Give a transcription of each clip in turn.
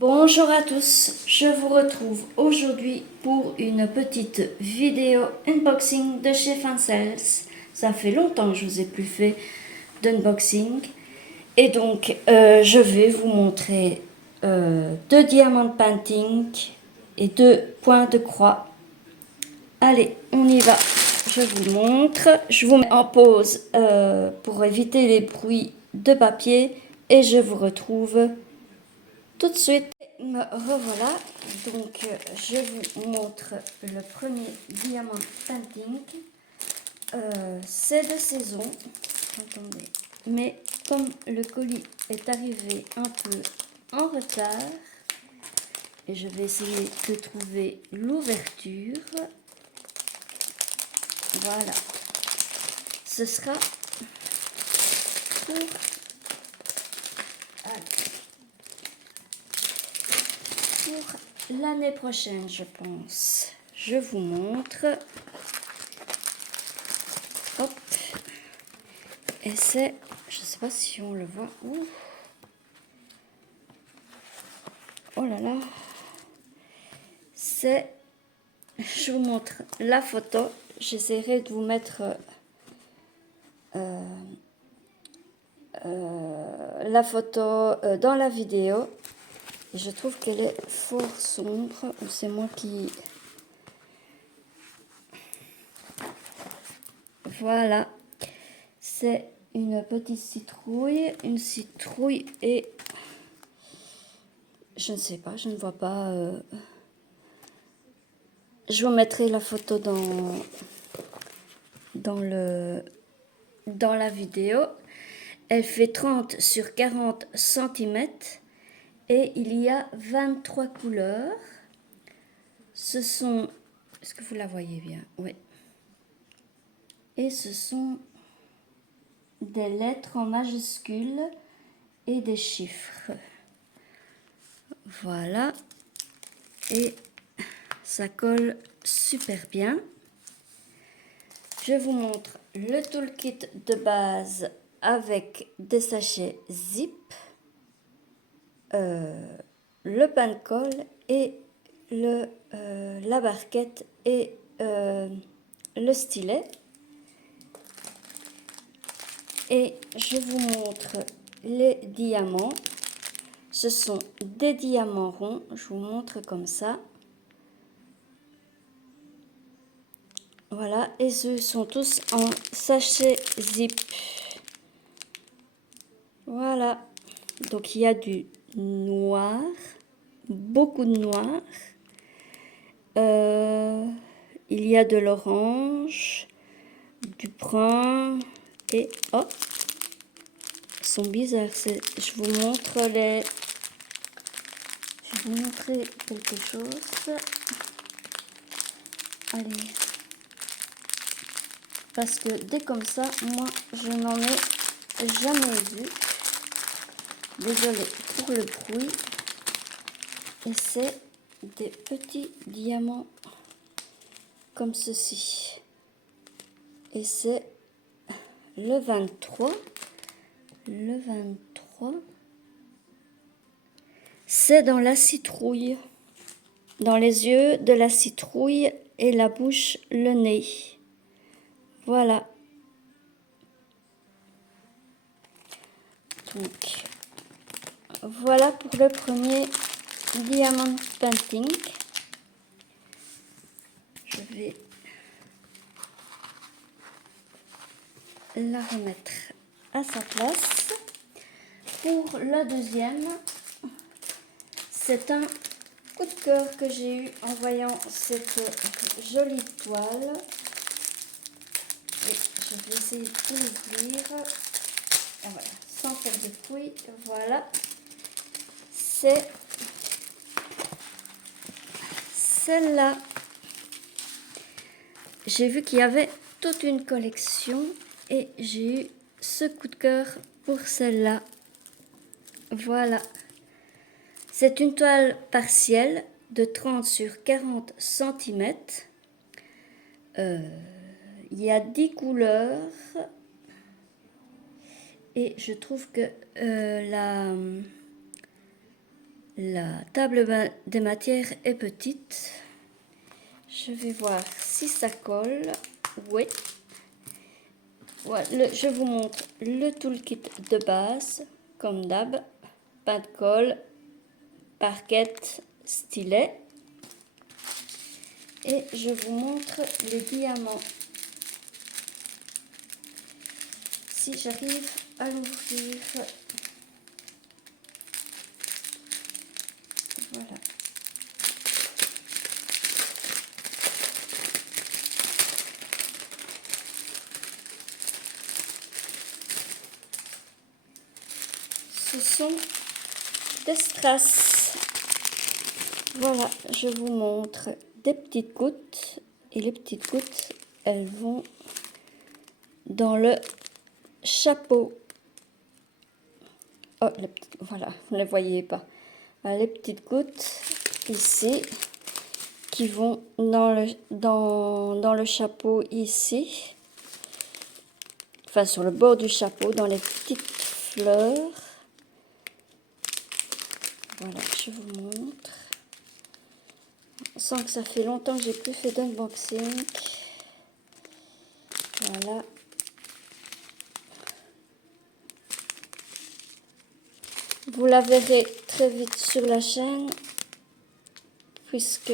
Bonjour à tous, je vous retrouve aujourd'hui pour une petite vidéo unboxing de chez Fancels. Ça fait longtemps que je vous ai plus fait d'unboxing. Et donc, je vais vous montrer deux diamants painting et deux points de croix. Allez, on y va. Je vous montre. Je vous mets en pause pour éviter les bruits de papier et je vous retrouve tout de suite. Me revoilà. Donc, je vous montre le premier diamant painting. C'est de saison. Attendez. Mais comme le colis est arrivé un peu en retard, et je vais essayer de trouver l'ouverture. Voilà. Ce sera pour l'année prochaine, je pense. Je vous montre. Hop. Et c'est, je sais pas si on le voit. Ouh. Oh là là. C'est, je vous montre la photo. J'essaierai de vous mettre la photo dans la vidéo. Je trouve qu'elle est fort sombre. Ou c'est moi qui... Voilà. C'est une petite citrouille. Une citrouille et... Je ne sais pas, je ne vois pas... Je vous mettrai la photo dans la vidéo. Elle fait 30 sur 40 cm et il y a 23 couleurs. Ce sont... Est-ce que vous la voyez bien? Oui. Et ce sont des lettres en majuscules et des chiffres. Voilà. Et ça colle super bien. Je vous montre le toolkit de base avec des sachets zip, le pain de colle et la barquette et le stylet. Et je vous montre les diamants. Ce sont des diamants ronds. Je vous montre comme ça. Voilà. Et ce sont tous en sachet zip. Voilà. Donc il y a du noir. Beaucoup de noir. Il y a de l'orange, du brun et oh, ils sont bizarres. Je vous montre les. Je vais vous montrer quelque chose. Allez, parce que dès comme ça, moi, je n'en ai jamais vu. Désolée pour le bruit. Et c'est des petits diamants comme ceci. Et c'est le 23. Le 23. C'est dans la citrouille. Dans les yeux de la citrouille et la bouche, le nez. Voilà. Donc, voilà pour le premier diamant painting. Je vais la remettre à sa place. Pour le deuxième, c'est un coup de cœur que j'ai eu en voyant cette jolie toile. Et je vais essayer de l'ouvrir. Ah, voilà, sans faire de bruit. Voilà. C'est celle-là. J'ai vu qu'il y avait toute une collection et j'ai eu ce coup de cœur pour celle-là. Voilà. C'est une toile partielle de 30 sur 40 cm. Il y a 10 couleurs. Et je trouve que La table des matières est petite. Je vais voir si ça colle. Oui. Voilà, je vous montre le toolkit de base, comme d'hab. Pain de colle, parquette, stylet. Et je vous montre les diamants. Si j'arrive à l'ouvrir. Voilà. Ce sont des strass. Voilà, je vous montre des petites gouttes. Et les petites gouttes, elles vont dans le chapeau. Oh, voilà, vous ne les voyez pas. Les petites gouttes ici qui vont dans le chapeau ici. Enfin, sur le bord du chapeau, dans les petites fleurs. Voilà, je vous montre. On sent que ça fait longtemps que j'ai plus fait d'unboxing. Voilà. Vous la verrez très vite sur la chaîne, puisque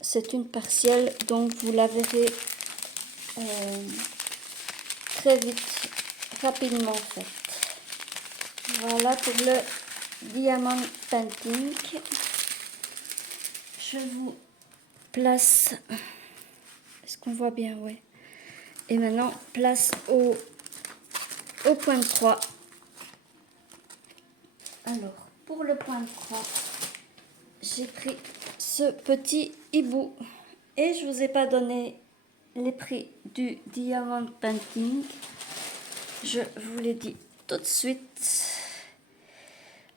c'est une partielle, donc vous la verrez très vite, rapidement faite. Voilà pour le diamant painting. Je vous place, est-ce qu'on voit bien? Oui. Et maintenant, place au point de croix. Alors, pour le point de croix, j'ai pris ce petit hibou. Et je vous ai pas donné les prix du diamant painting. Je vous l'ai dit tout de suite.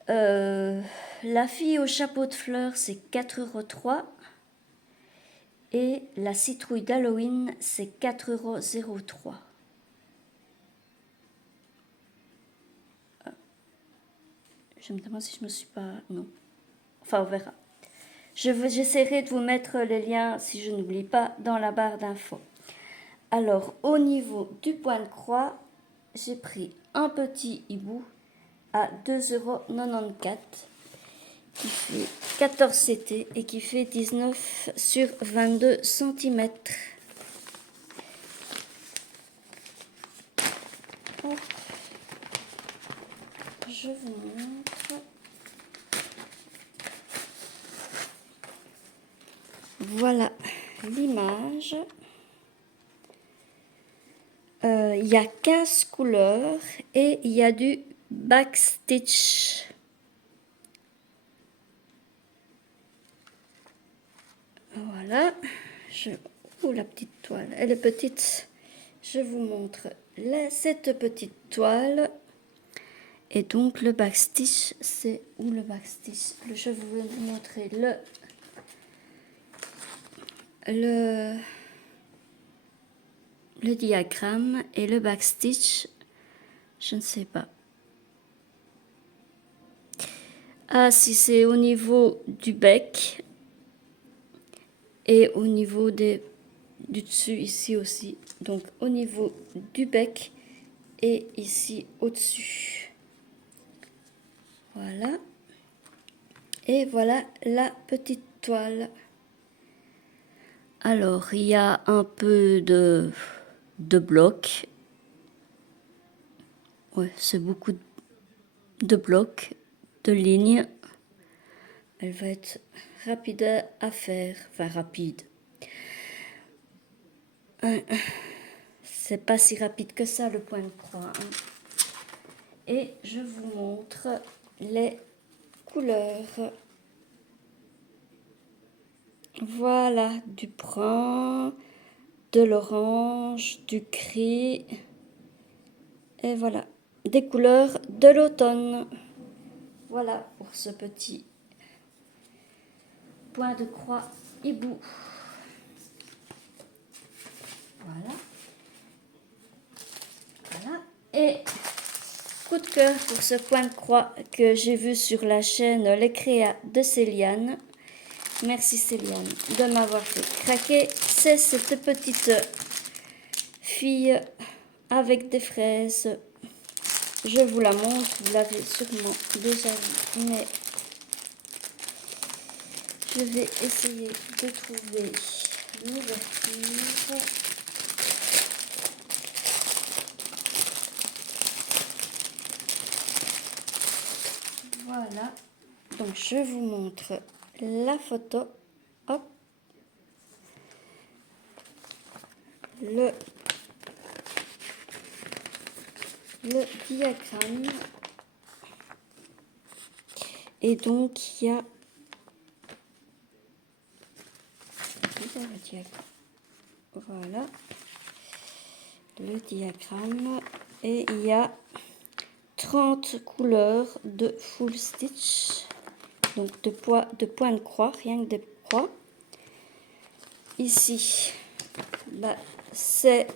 La fille au chapeau de fleurs, c'est 4,03 €. Et la citrouille d'Halloween, c'est 4,03 €. Je me demande si je me suis pas... Non. Enfin, on verra. J'essaierai de vous mettre les liens, si je n'oublie pas, dans la barre d'infos. Alors, au niveau du point de croix, j'ai pris un petit hibou à 2,94 € qui fait 14 CT et qui fait 19 sur 22 cm. Je vous montre. Voilà l'image. Il y a 15 couleurs et il y a du backstitch. Voilà. Oh, la petite toile, elle est petite. Je vous montre cette petite toile. Et donc le backstitch, c'est où le backstitch? Je vais vous montrer le diagramme et le backstitch, je ne sais pas. Ah, si c'est au niveau du bec et au niveau du dessus ici aussi. Donc au niveau du bec et ici au-dessus. Voilà. Et voilà la petite toile. Alors, il y a un peu de blocs. Ouais, c'est beaucoup de blocs, de lignes. Elle va être rapide à faire. Enfin, rapide. C'est pas si rapide que ça, le point de croix. Hein. Et je vous montre les couleurs. Voilà, du brun, de l'orange, du gris. Et voilà, des couleurs de l'automne. Voilà pour ce petit point de croix hibou. Voilà. Voilà. Et coup de cœur pour ce point de croix que j'ai vu sur la chaîne Les Créas de Céliane. Merci Céliane de m'avoir fait craquer. C'est cette petite fille avec des fraises. Je vous la montre, vous l'avez sûrement déjà vue, mais je vais essayer de trouver l'ouverture. Voilà, donc je vous montre la photo. Hop, le diagramme. Et donc il y a le diagramme. Voilà le diagramme et il y a 30 couleurs de full stitch, donc de points de croix, rien que des croix. Ici, là, c'est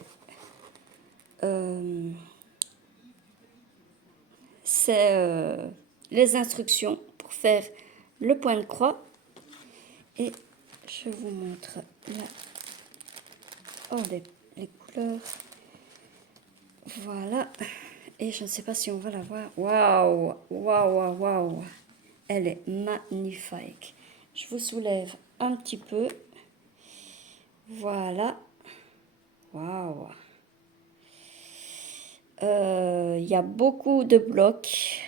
les instructions pour faire le point de croix. Et je vous montre là, oh, les couleurs. Voilà. Et je ne sais pas si on va la voir. Waouh, waouh, waouh, waouh. Elle est magnifique. Je vous soulève un petit peu. Voilà. Waouh. Il y a beaucoup de blocs.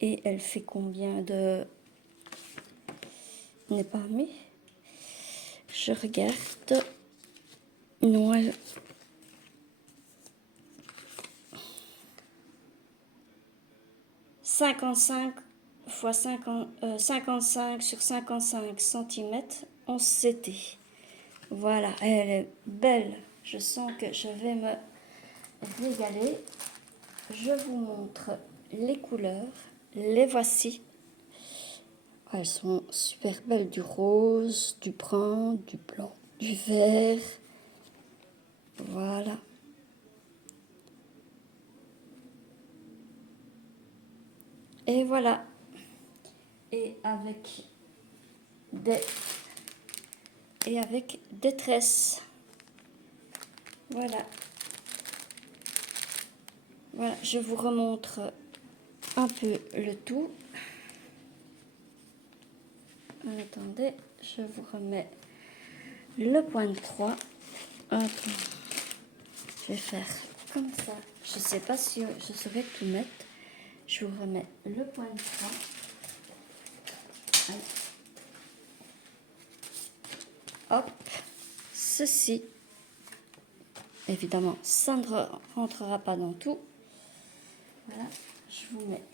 Et elle fait combien de... n'est pas mis. Je regarde. Non, elle... « 55 x 55 sur 55 cm, 11 CT. Voilà, elle est belle. Je sens que je vais me régaler. Je vous montre les couleurs. Les voici. Elles sont super belles. Du rose, du brun, du blanc, du vert. Voilà. Et voilà. Et avec des tresses. Voilà. Voilà, je vous remontre un peu le tout. Attendez, je vous remets le point de croix. Hop. Je vais faire comme ça. Je ne sais pas si je saurais tout mettre. Je vous remets le point de croix. Allez. Hop, ceci. Évidemment, ça ne rentrera pas dans tout. Voilà, je vous mets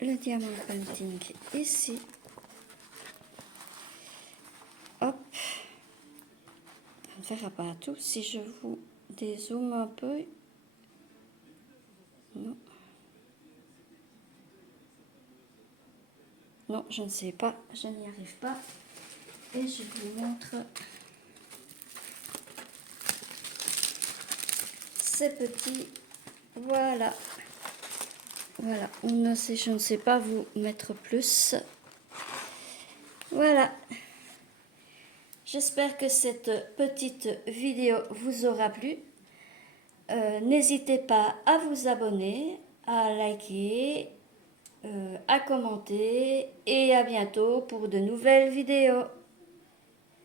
le diamant painting ici. Hop, on ne verra pas tout. Si je vous dézoome un peu, non. Non, je ne sais pas, je n'y arrive pas. Et je vous montre ces petits, voilà. Voilà, je ne sais pas vous mettre plus. Voilà. J'espère que cette petite vidéo vous aura plu. N'hésitez pas à vous abonner, à liker, à commenter et à bientôt pour de nouvelles vidéos.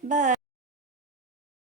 Bye!